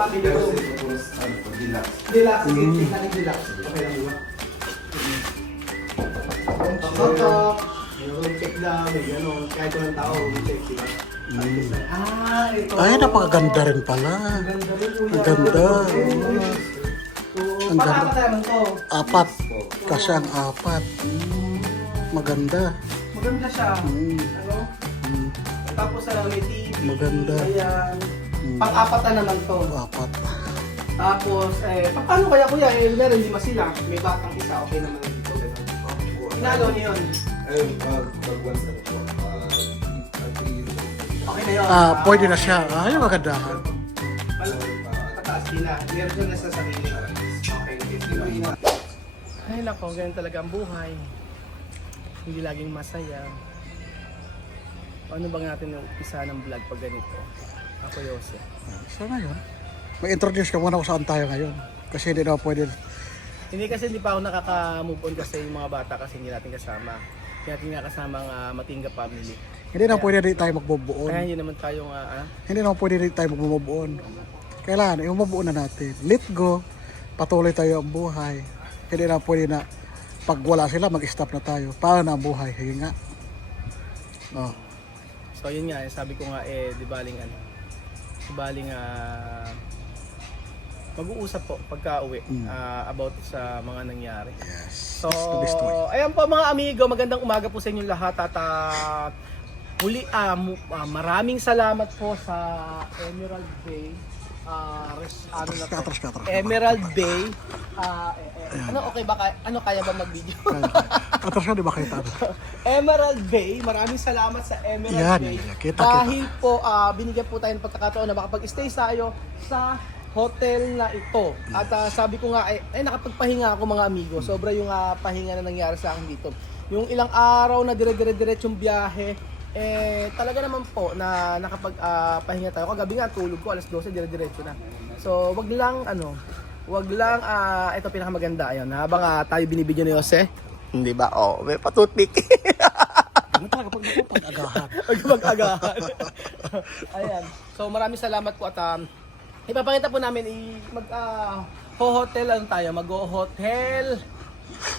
family room. Deluxe, sige, check natin deluxe. Okay lang ba? Pagkatak, yung check lang, may gano'n. Kahit walang tao, check sila. Ito. Ay, napakaganda rin pala. Ang ganda. Ang ganda. Pang-apat naman to. Apat. Kasi ang apat. Maganda. Maganda siya. Ano? Tapos may TV. Maganda. Ayan. Pang-apat na naman to. Apat. Tapos, paano kaya kuya? Meron lima sila. May batang isa. Okay naman dito. Inalo niyo yun. Okay na yun. Pwede na siya. Ay, maganda. Pataas din na. Meron na sa sarili. Okay. Ay nako, ganyan talaga ang buhay. Hindi laging masaya. Ano bang natin yung isa ng vlog pag ganito? Ako Jose. So ngayon, mag-introduce ka muna kung saan tayo ngayon. Kasi hindi na pwede. Hindi kasi hindi pa ako nakaka-move on kasi yung mga bata kasi hindi natin kasama. Hindi natin nga kasama ang Matingga family. Hindi na pwede rin tayo magbubuon. Kaya hindi naman tayo Hindi na pwede rin tayo magbubuon. Kailangan, yung mabuon na natin. Let go. Patuloy tayo ang buhay. Hindi na pwede na pag wala sila, mag-stop na tayo. Para na ang buhay. Sige nga. Oh. So yun nga, sabi ko nga di baling mag-uusap po pagka uwi about sa mga nangyari. Yes. So, ayan po mga amigo, magandang umaga po sa inyong lahat at muli maraming salamat po sa Emerald Bay. Emerald Bay. Okay ba kaya ba mag-video? Atras ka, di ba kita? Emerald Bay, maraming salamat sa Emerald Yan, Bay. kita. Dahil po binigyan po tayo ng pagkakataon na makapag-stay tayo sa hotel na ito. At sabi ko nga nakapagpahinga ako mga amigo. Sobra yung pahinga na nangyari sa akin dito. Yung ilang araw na dire-diretsong biyahe, talaga naman po na nakapagpahinga tayo. Kagabi nga tulog ko alas 12 dire-diretso na. So, wag lang ito pinakamaganda ayun. Habang tayo binibidyo ni Jose, hindi ba? May patutpik. Ano talaga pag-agahan? Pag-agahan. Ayan. So, maraming salamat po at ipapakita po namin ho-hotel tayo, mag-hotel.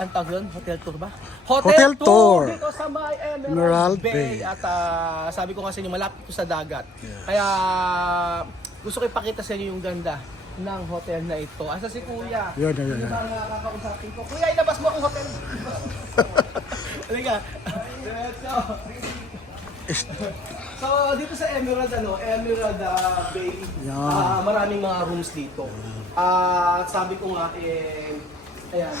Ang tawag yun? Hotel tour ba? Hotel tour. Dito sa may Emerald Bay. Bay. At sabi ko kasi inyo, malapit ko sa dagat. Kaya gusto ko ipakita sa inyo yung ganda ng hotel na ito. Asa si Kuya? Yun. Yung mga kakausapin ko. Kuya, ilabas mo ang hotel. Halika. So, dito sa Emerald Bay, maraming mga rooms dito. Sabi ko nga, ayan,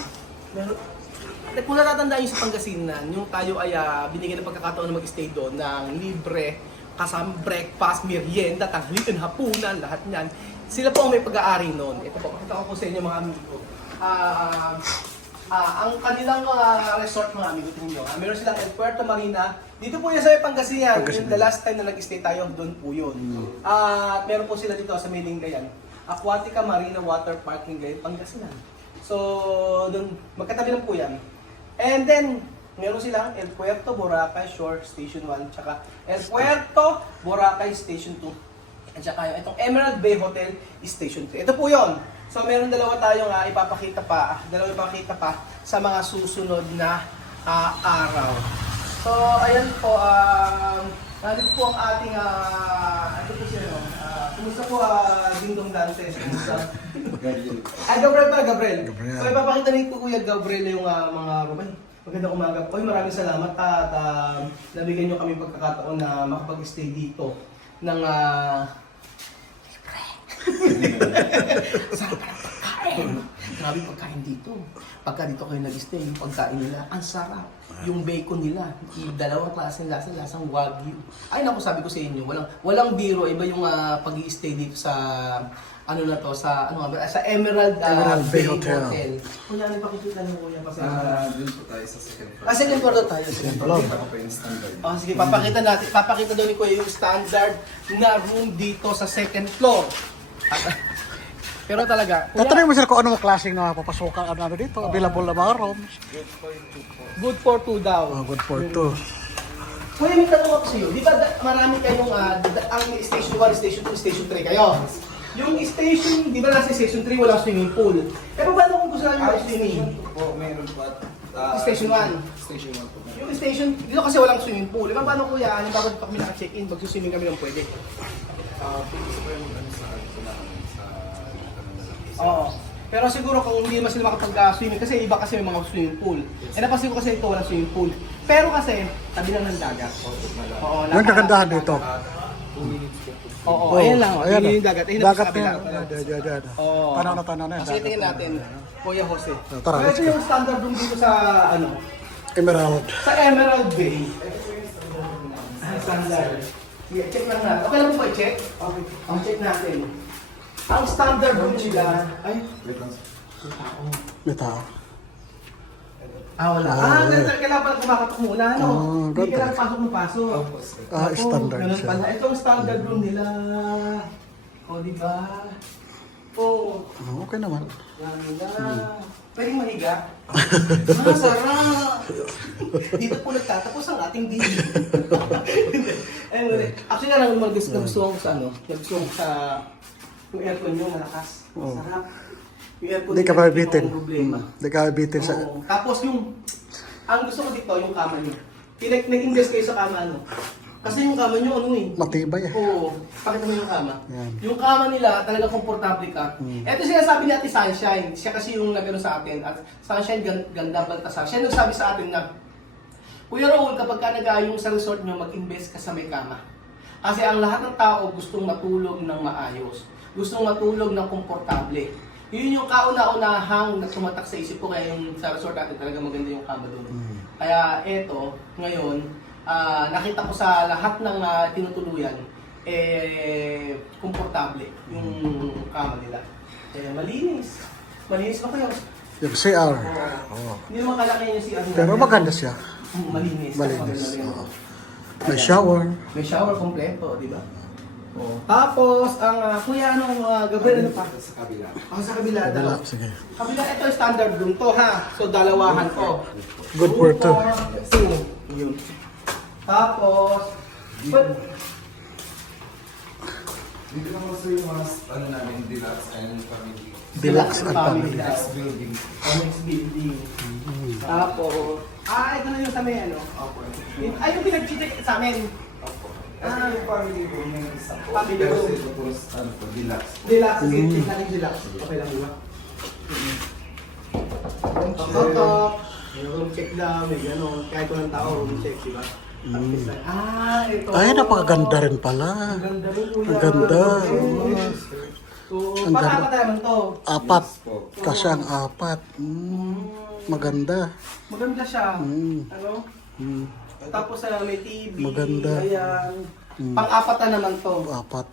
kung natatandaan nyo sa Pangasinan, yung tayo ay binigyan ng pagkakataon na mag-stay doon ng libre, kasama breakfast, merienda, tanghalian, hapunan, lahat niyan. Sila po ang may pag-aari noon. Ito po, pakita ko po sa inyo mga amigo. Ang kanilang resort mga amigo, tingin nyo. Meron silang El Puerto Marina. Dito po yan sa Pangasinan. Yung the last time na nag-stay tayo, doon po yun. At meron po sila dito sa Lingayen. Aquatica Marina Water Park Lingayen, Pangasinan. So, doon, magkatabi lang po yan. And then, meron silang El Puerto Boracay Shore Station 1, tsaka El Puerto Boracay Station 2. At saka itong Emerald Bay Hotel Station 3. Ito po yon. So, meron dalawa tayong ipapakita pa sa mga susunod na araw. So, ayan po, nandito po ang ating, ito po siya, kumusta po, Dingdong Dantes? Kumusta? Gabriel. So, ipapakita rin po Kuya Gabriel yung mga rumay. Magandang umaga po. Maraming salamat at nabigyan nyo kami pagkakataon na makapag-stay dito ng sarap na pagkain. Grabe pagkain dito. Pagka dito kayo nag-stay, yung pagkain nila, ang sarap. Yung bacon nila, dalawang klase ng lasa, lasang wagyu. Ay naku, sabi ko sa inyo, walang biro, iba yung pag-i-stay dito sa sa Emerald Bay Hotel. Kuya, ano pakikita niyo kuya? Doon po tayo sa second floor. Second floor tayo. Second floor. Ito po yung standard. Sige, papakita daw ni Kuya yung standard na room dito sa second floor. Pero talaga, Tatanungin mo sila kung anong klaseng na papasukan dito. Available na mga rooms. good for two daw. Good for two. Kuya, may tanong ako sa iyo. Di ba marami kayong ang station 1, station 2, station 3 kayo? Yung station, di ba nasa station 3 walang swimming pool? Eh paano kung gusto namin mag-swimming? Po, meron po at... Station 1. Station 1 po. Yung station, dito kasi walang swimming pool. Eh paano kuya, ano bago dito kami naka-check-in, mag-swimming kami ng pwede? Pwede po yung ano sa Oo. Pero siguro kung hindi naman sila makapag-swimming, kasi iba kasi may mga swimming pool. Eh napansin ko kasi ito walang swimming pool. Pero kasi, tabi lang ng dagat. Oo, Yung kagandahan dito. 2 minutes po. Oo, ayan lang. Ayan, Yun yung dagat. Ayun yung dagat sa na kabila. yan. Diyan. Oo. Tanaw na yan. Kasi tingnan natin, Kuya Jose. Tara, Pero let's ito go. yung standard room dito sa, ano, Emerald. sa Emerald Bay. Standard. Sige, check lang natin. Okay lang po ba i-check? Okay. Ang check natin. Ang standard room nila, ay, Wait lang. May tao. wala. Kailangan pala kumakatok muna, ano? Hindi ganun. kailangan pasok ng pasok. Standard Ganun siya. pala. Ito ang standard room nila. O, di ba? O, Okay naman. ganda. Pwedeng mahiga? Sarap! Dito po nagtatapos ang ating video. Anyway, actually na lang nagustuhan ko sa ano, nagustuhan ko sa yung aircon nyo malakas. Oo. Sarap. Yung aircon Hindi ka nyo, mabitin. hindi problema. Hindi ka mabitin sa... Oo. Tapos yung, ang gusto ko dito, yung kama niyo. Nag-invest kayo sa kama, ano? Kasi yung kama niyo, ano eh. Matibay eh. Oo, pakita mo yung kama. Yan. Yung kama nila, talaga komportable ka. Ito sinasabi ni Ate Sunshine, siya kasi yung nagano sa atin. At Sunshine, ganda, baltasar. Siya nagsabi sa atin na, Kuya Raul, kapag ka nag-ayong sa resort nyo, mag-invest ka sa may kama. Kasi ang lahat ng tao gustong matulog ng maayos. Gustong matulog ng komportable. Yun yung kauna-unahang na tumatak sa isip ko, kaya yung sa resort natin talaga maganda yung kama doon. Kaya eto, ngayon, nakita ko sa lahat ng tinutuluyan, komportable yung kama nila. Malinis. Malinis na kayo. Yung CR. Hindi naman kalaki yung CR nila. Pero maganda siya. Malinis. Malinis. Maganda. Oo. May shower. May shower kompleto, di ba? Tapos, ang kuya, anong Gabriel, ano pa? Sa kabila. Ako sa kabila daw. Wala, sige. Kabila, ito standard room to, ha? So, dalawahan to. Good for two. Yun. Tapos, but, Dito lang also yung mga ano namin, deluxe and family. Deluxe and family. Deluxe building. next building. Tapos, ito na yung sa may ano. Opo. Ay, yung pinag-check sa amin. Opo. Kasi yung family room yung isa po. Family Pero room. ito po, ano po, deluxe. Deluxe, sige, check natin deluxe. Okay lang, di ba? Tok-tok. May room check lang, may gano'n. Kahit walang tao, room check, di ba? Ito. Ay, napakaganda rin pala. Ang ganda rin, kuya. Ang ganda. So, Ang ganda. pang-apat na naman to. Apat. Yes po. Kasi ang apat. Maganda. Maganda siya. Mm. Ano? Mm. Tapos may TV. Maganda. Ayan. Pang-apat na naman to. Apat.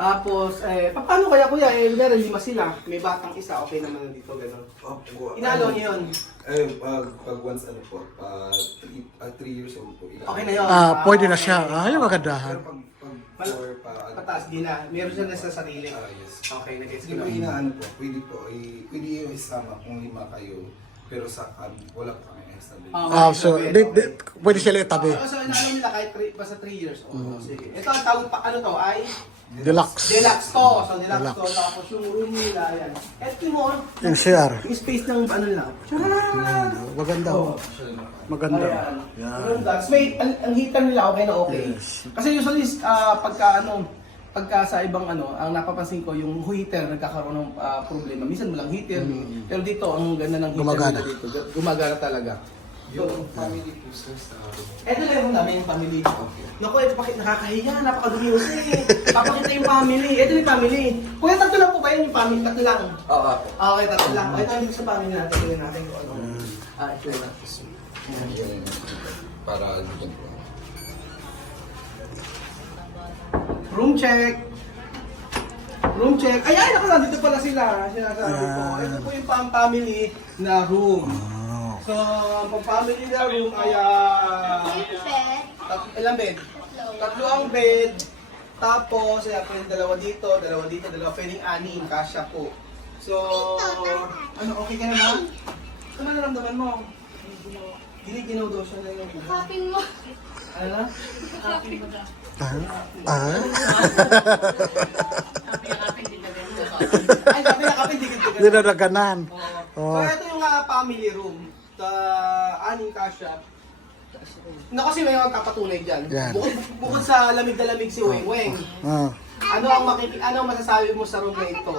Tapos, paano kaya kuya? Meron 5 sila. May batang isa. Okay naman na dito, gano'n. Opo. Inalo niyo yun. Pag once ano po, 3 years old po. Okay na yun. Pwede na siya. Ay, magandahan. Pero pag 4 pa, ano, Pataas din na. Meron siya na sa sarili. yes. Okay, nag-gets Sige ko po, na. inaano po, pwede yung isama kung 5 kayo, pero sa wala pa kami extra bed. So, pwede sila itabi. So, inalo nila kahit basta 3 years old. Sige. Ito ang tawag pa, ano to, ay Deluxe. deluxe to. So, deluxe to. Deluxe. Tapos yung room nila, ayan. Ito mo, Yung CR. yung space ng ano lang. Maganda. Oh. Maganda. Ayan. Yan. Maganda. Tapos may, ang heater nila okay na okay. Kasi usually, pagka sa ibang ang napapansin ko, yung heater nagkakaroon ng problema. Minsan walang heater. Pero dito, ang ganda ng heater Gumagana. nila dito. Gumagana talaga. Yung family po sir sa Ito na yung namin yung family. Naku, ito nakakahiya, napakadumi kasi. Papakita yung family. Ito yung family. Kuya, tatlo lang po ba yun yung family? Tatlo lang. Oo. Okay, tatlo lang. Ito hindi sa family natin. Tingnan natin kung ano. Ito na. Para dyan po. Room check. Room check. Ay, naku, nandito pala sila. Sinasabi ko. Ito po yung family na room. So, ang family na room ay ilang bed? Tatlo ang bed. Tapos, ayan po yung dalawa dito, pwedeng 6, kasya po. So, ano, okay ka na ba? Ano naramdaman mo? Giniginaw daw siya na yung Kapin mo. Ano na? Ay, sabi na kape, digit Hindi na naganan. So, ito yung family room. Aning kasya. Na kasi may mga kapatunay dyan. Yan. Bukod sa lamig na lamig si Weng Weng. Ah. Ano ang masasabi mo sa room na ito?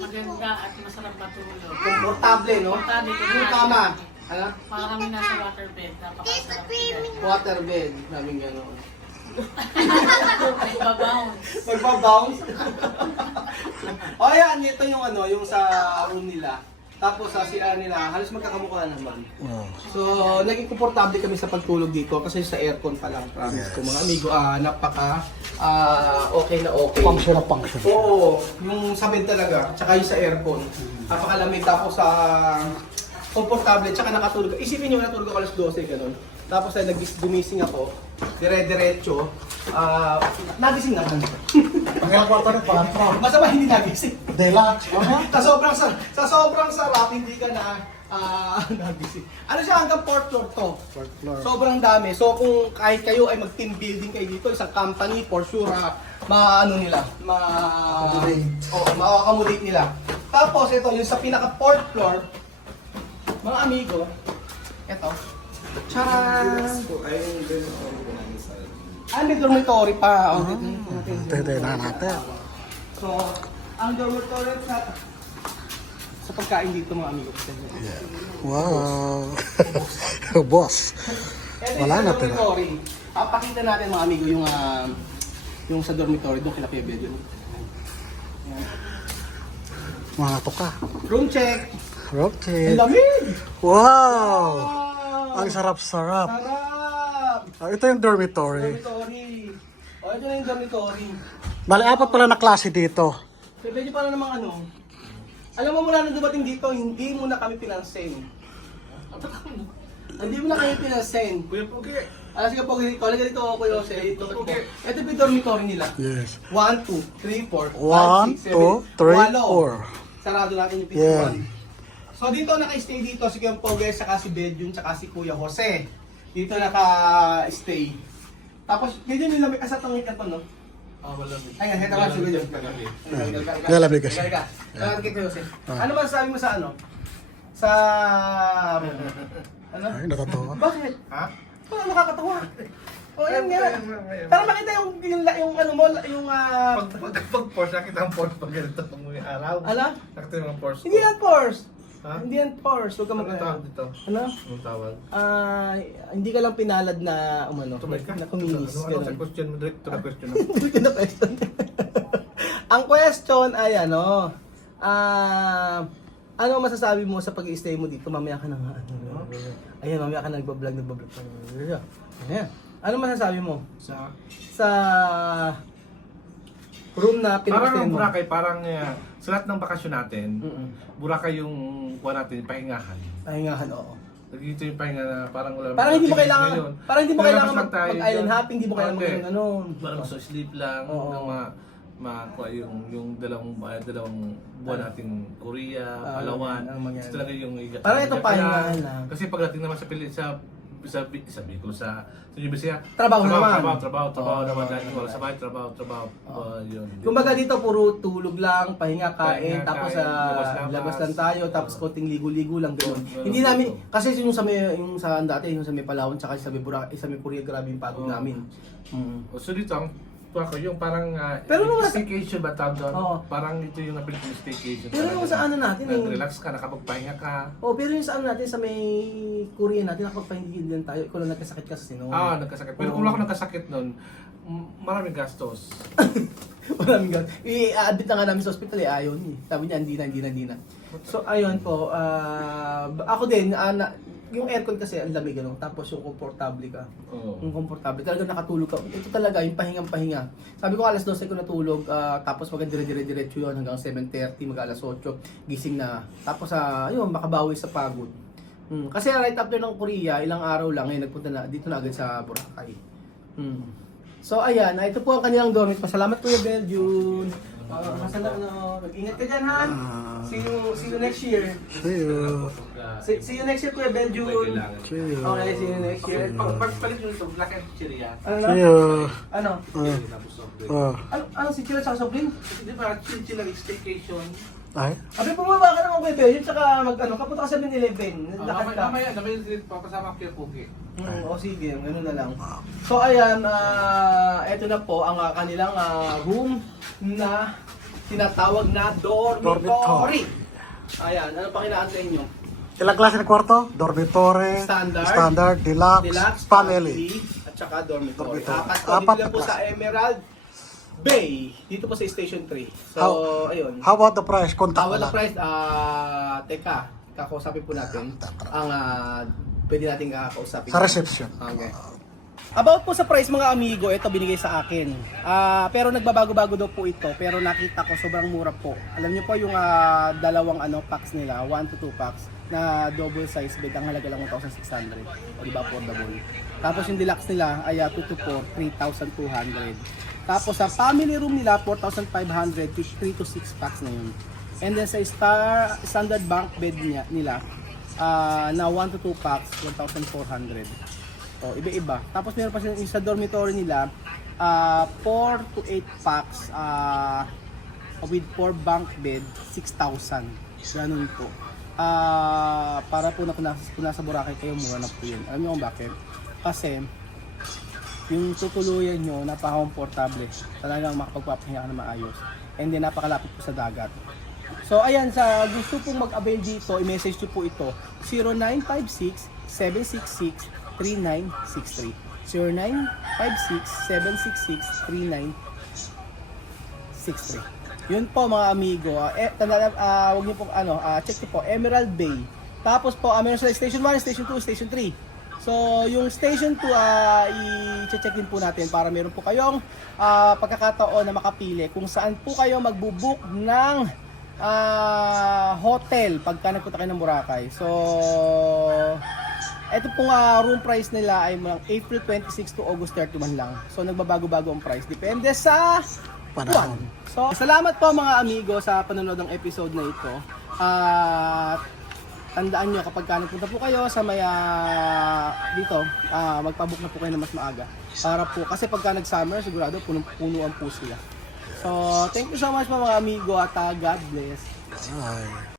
Maganda at masarap matulog. Komportable, no? Komportable. Yung kama. Ano? Para kami nasa waterbed. Napakasarap yan. Waterbed. Naming gano'n. Nagbabounce. Magbabounce. O yan, ito yung yung sa room nila. Tapos sa CR nila, halos magkakamukha naman. Oh. So, naging komportable kami sa pagtulog dito kasi sa aircon pa lang, promise ko mga amigo, napaka okay na okay. Function na function. Oo, yung sa bed talaga, tsaka yung sa aircon. Napakalamig, tapos sa komportable, tsaka nakatulog. Isipin nyo, natulog ako alas 12, ganun. Tapos ay gumising ako, dire-diretso, nagising naman. Ang kwarto na pa. Masama hindi nagising. Deluxe. Sa sobrang sarap, hindi ka na nagising. Ano siya, hanggang 4th floor to. Fourth floor. Sobrang dami. So kung kahit kayo ay mag-team building kayo dito, isang company, for sure, ma-accommodate nila. Tapos ito, yung sa pinaka 4th floor, mga amigo, ito. Charan! Ayun din ang namin sa May dormitory pa. Tete na natin. So, ang dormitory sa pagkain dito mga amigo. Wow. Boss. Ito Wala yung na, sa dormitory. Papakita natin mga amigo yung sa dormitory doon kila Kuya Bed yun. Mga tuka. Room check. Okay. Ang lamig! Wow. Wow! Ang sarap-sarap. Sarap! Ito yung dormitory. Dormitory. O, ito na yung dormitory. Bali, apat pala na klase dito. So, medyo para namang alam mo mula nung dumating dito, hindi mo na kami pinansin. Hindi mo na kami pinansin. Kuya Pugi. Sige po, talaga dito ako Kuya Jose. Ito yung dormitory nila. Yes. 1, 2, 3, 4, 1, 2, 3, 4. Sarado natin yung Yeah. pintuan. So dito naka-stay dito si Kuya Pogue, saka si Bedjun, saka si Kuya Jose. Dito naka-stay. Tapos ganyan yung lamig sa tangit ka pa, no? Malamig. Ayun, heta ka si Bedjun. Lalamig kasi. Kaya kay Kuya Jose. Ano ba sabi mo sa Sa ano? Ay, natatawa. Bakit? Ha? Parang nakakatawa. O yun nga. Para makita yung ano mo, yung Pag-force, nakita ang force pag ganito pag may araw. ala? Nakita yung mga force. Hindi yan force. Ha? Hindi yan force. Huwag ka Anong mag- tawag dito? Ano? Anong tawag? Hindi ka lang pinalad na Tumay ka? na kuminis. Ano sa question mo? Direct to the question. Hindi na question. Ang question ay ano masasabi mo sa pag-i-stay mo dito? Mamaya ka na nga. Ayan, mamaya ka nagbablog. Ayan. Ano masasabi mo sa room na Parang pinag-stay ang mo? Boracay, parang sa lahat ng bakasyon natin, Mm-mm. Boracay yung kuha natin, pahingahan. Pahingahan, oo. Dito yung pahinga na parang wala Parang hindi mo activities kailangan, ngayon. parang hindi mo kailangan Lalabas lang tayo mag-island dyan. hopping, hindi mo kailangan Hindi. mag-ano. Parang gusto sleep lang, Oo. nang makuha yung dalawang buwan nating Korea, Palawan. ang mangyari. Ito talaga yung Parang ito pahingahan lang. Kasi pagdating naman sa Bicol, sa New Bisaya, Trabaho naman. trabaho naman Oo. dahil wala sa bahay, trabaho, yun. Kumbaga dito puro tulog lang, pahinga, kain, Pahinga, tapos kain, labas lang tayo, tapos konting ligo-ligo lang ganoon. Oo, Hindi namin oo. kasi yung sa dati yung sa may Palawan tsaka sa may Boracay, sa may Korea, grabe yung pagod Oo. namin. So dito ang yung parang Pero nung nasa- staycation ba tawag doon? Oo. Parang ito yung napili yung staycation. Pero yung sa ano natin, Nag-relax ka, nakapagpahinga ka. pero yung sa ano natin, sa may Korea natin, nakapagpahingi din tayo. Ikaw lang nagkasakit kasi noon. Nagkasakit. Pero Oo. kung ako nagkasakit noon, maraming gastos. Maraming ganun. I-admit na nga namin sa hospital ayaw niya. Sabi niya, hindi na. So, ayun po. Ako din, yung aircon kasi ang lamig, tapos yung komportable ka. Oo. Yung komportable. Talaga nakatulog ka. Ito talaga, yung pahingang-pahinga. Sabi ko, alas 12 ko natulog, tapos dire-diretso yun hanggang 7:30, mag-alas 8, gising na. Tapos, yun, makabawi sa pagod. Kasi right after ng Korea, ilang araw lang, ngayon nagpunta na, dito na agad sa Boracay. So, ayan, ito po ang kanilang dormit. Pasalamat Kuya Beljun. Masala, mag-ingat ka dyan, ha? See you next year. See you. See you next year, Kuya Benjun. See you. Okay, see you next year. Palit nyo ito, black and chiria. Ano na? See you. Ano? Ano si Chila sa Soblin? Di ba, chill lang, staycation. Ay? Abi, bumaba ka naman, Kuya Benjun, tsaka kapunta ka sa 7-Eleven. Lakad ka. Mamaya, papasama ko yung pugi. O sige, gano'n na lang. So ayan, eto na po ang kanilang room na tinatawag na dormitory. Ayan, ano pang inaantay nyo? Ilang klase ng kwarto? Dormitory, Standard, deluxe, family. at saka dormitory. Dormitory. Apat Apat dito na po sa klase. Emerald Bay, dito po sa Station 3. So, ayun. How about the price? Contact Tawad na na price, teka, kakausapin po natin ang pwede nating kakausapin. Sa reception. Okay. About po sa price mga amigo, ito binigay sa akin. Pero nagbabago-bago daw po ito, pero nakita ko sobrang mura po. Alam niyo po yung dalawang packs nila, 1 to 2 packs na double size bed, ang halaga lang 1,600. O diba, affordable. Tapos yung deluxe nila ay 2 to 4, 3,200. Tapos sa family room nila, 4,500, 3 to 6 packs na yun. And then sa standard bunk bed nila, na 1 to 2 packs, 1,400. So, iba-iba. Tapos meron pa yung sa dormitory nila, 4 to 8 packs with 4 bunk bed, 6,000. Ganun po. Para po na kung nasa Boracay kayo, mura na po yun. Alam niyo kung bakit? Kasi, yung tutuluyan nyo, napaka-komportable. Talagang makapagpapahinga ka na maayos. And then, napakalapit po sa dagat. So, ayan, sa gusto pong mag-avail dito, i-message nyo po ito, 0956-766-3963. 0956-766-3963. Yun po mga amigo. Huwag nyo pong check nyo po, Emerald Bay. Tapos po, meron sa Station 1, Station 2, Station 3. So, yung Station 2, i-check din po natin para meron po kayong pagkakataon na makapili kung saan po kayo magbubook ng hotel pagka nagpunta kayo ng Boracay. So, ito pong room price nila ay April 26 to August 31 lang. So, nagbabago-bago ang price. Depende sa Panahon. So, salamat po mga amigo sa panonood ng episode na ito. Tandaan nyo kapag nagpunta po kayo sa may dito, magpabook na po kayo na mas maaga. Para po, kasi pagka nag-summer, sigurado punong-punuan po sila. So, thank you so much mga amigo at God bless. Bye.